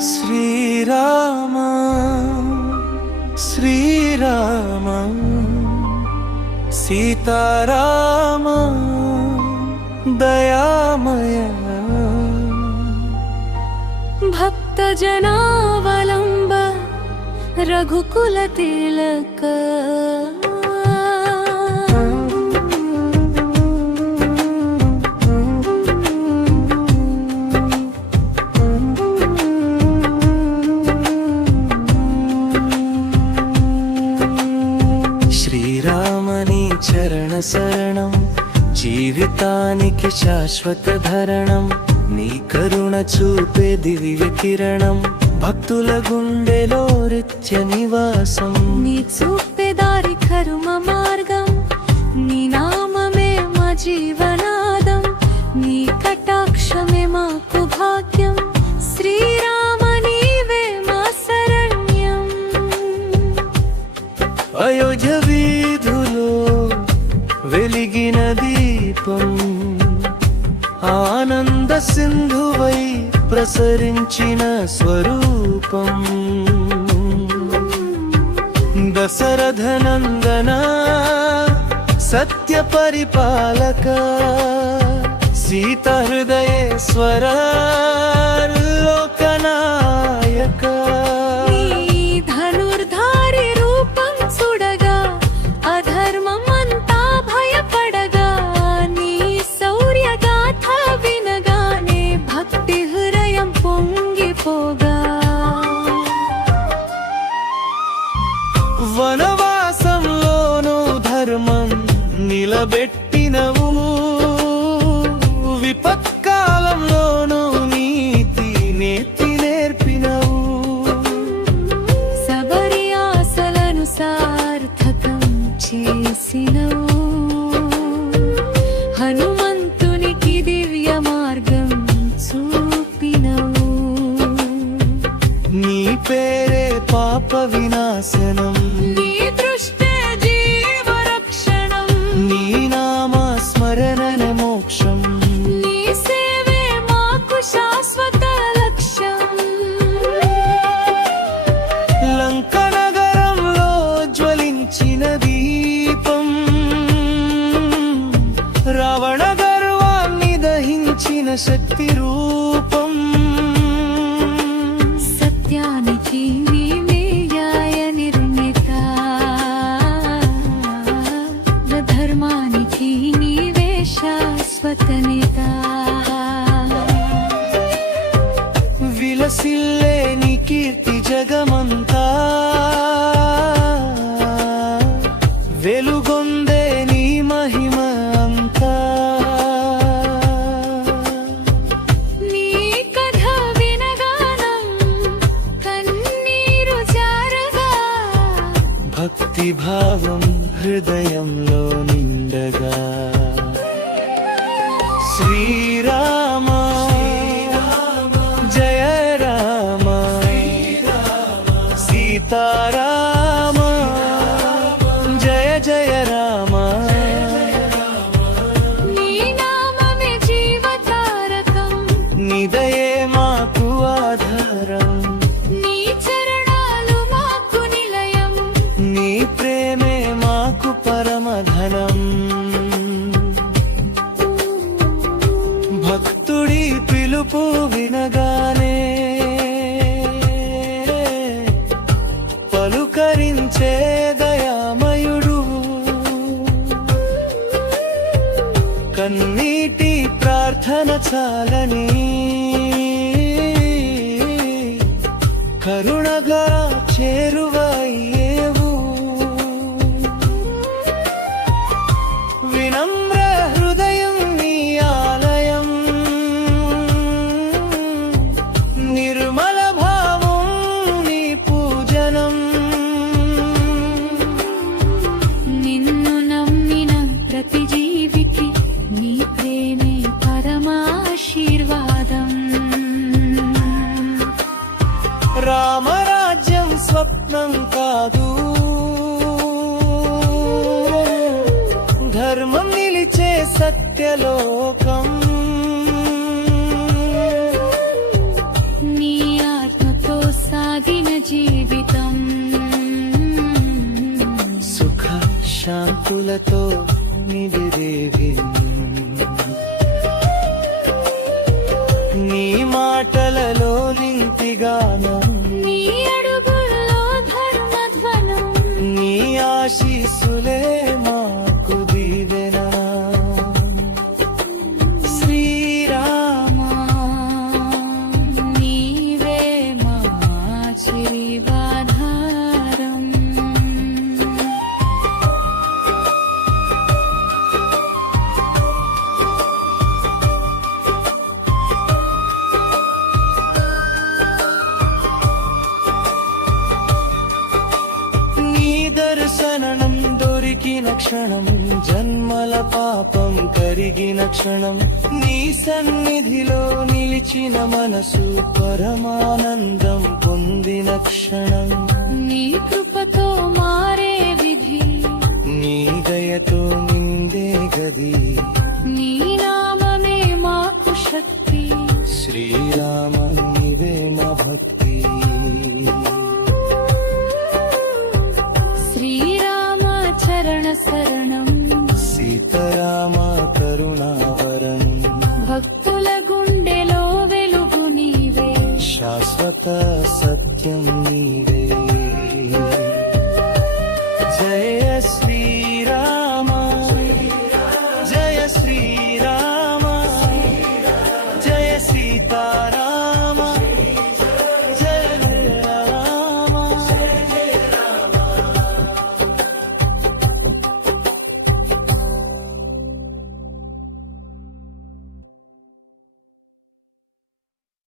శ్రీరామ శ్రీరామ సీతారామ దయామయ భక్తజనావలంబ రఘుకుల తిలక శ్రీరామని చరణ శరణం జీవితానికి శాశ్వత ధరణం నీ కరుణ చూపే దివ్య కిరణం భక్తుల గుండెలో నిత్య నివాసం నీ చూపే దారి కరుమ మార్గం నీ నామమే మా జీవనాదం నీ కటాక్షమే మాకు భాగ్యం శ్రీరామ నీవే మా శరణ్యం అయోధ్య వీధులో వెలిగిన దీపం ఆనంద సింధువై ప్రసరించిన స్వరూపం దశరథ నందన సత్య పరిపాలక సీత హృదయేశ్వర లోకనాయక వనవాసంలోనూ ధర్మం నిలబెట్టినవు విపత్కాలంలోనూ నీతి నేతి నేర్పినవు సబరి ఆశలను సార్థకం చేసినవు హనుమంతునికి దివ్య మార్గం చూపినవు నీ పేరే పాప వినాశనం నీ దృష్టే జీవరక్షణం నీ నామ స్మరణన మోక్షం నీ సేవే మాకు శాశ్వత లక్ష్యం లంక నగరంలో జ్వలించిన దీపం రావణ గర్వాన్ని దహించిన శక్తి రూపం సత్యానికి నీవే న్యాయ నిర్ణేత ధర్మానికి నీవే శాశ్వత నేత విలసిల్లే నీ కీర్తి జగమంతా వెలుగొందే నీ మహిమ అంతా నీ కథ వినగానం కన్నీరు జారగా భక్తి భావం హృదయంలో నిండగా శ్రీరామ జయ రామ సీతారామ జయ జయ రామ నీ నామమే జీవతారకం నిదయే మాకు ఆధారం నీ చరణాలు మాకు నిలయం నీ ప్రేమే మాకు పరమధనం భక్తుడి పిలుపు వినగానే పలుకరించే దయామయుడు కన్నీటి ప్రార్థన చాలని కరుణగా చేరువయ్యేవు వినమ్ర హృదయం నీ ఆలయం నిర్మల భావం నీ పూజనం నిన్ను నమ్మిన ప్రతి జీవికి నీ ప్రేమే పరమాశీర్వాదం రామరాజ్యం స్వప్నం కాదు ధర్మం నిలిచే సత్యలోకం నీ ఆజ్ఞ కలిగిన క్షణం జన్మల పాపం కరిగిన క్షణం నీ సన్నిధిలో నిలిచిన మనసు పరమానందం పొందిన క్షణం నీ కృపతో మారే విధి నీ దయతో నిండే గది నీ నామమే మాకు శక్తి శ్రీరామ నీవే మా భక్తి శ్రీరామ చరణ శరణం సీతారామ కరుణావరం భక్తుల గుండెలో వెలుగు నీవే శాశ్వత సత్యం నీవే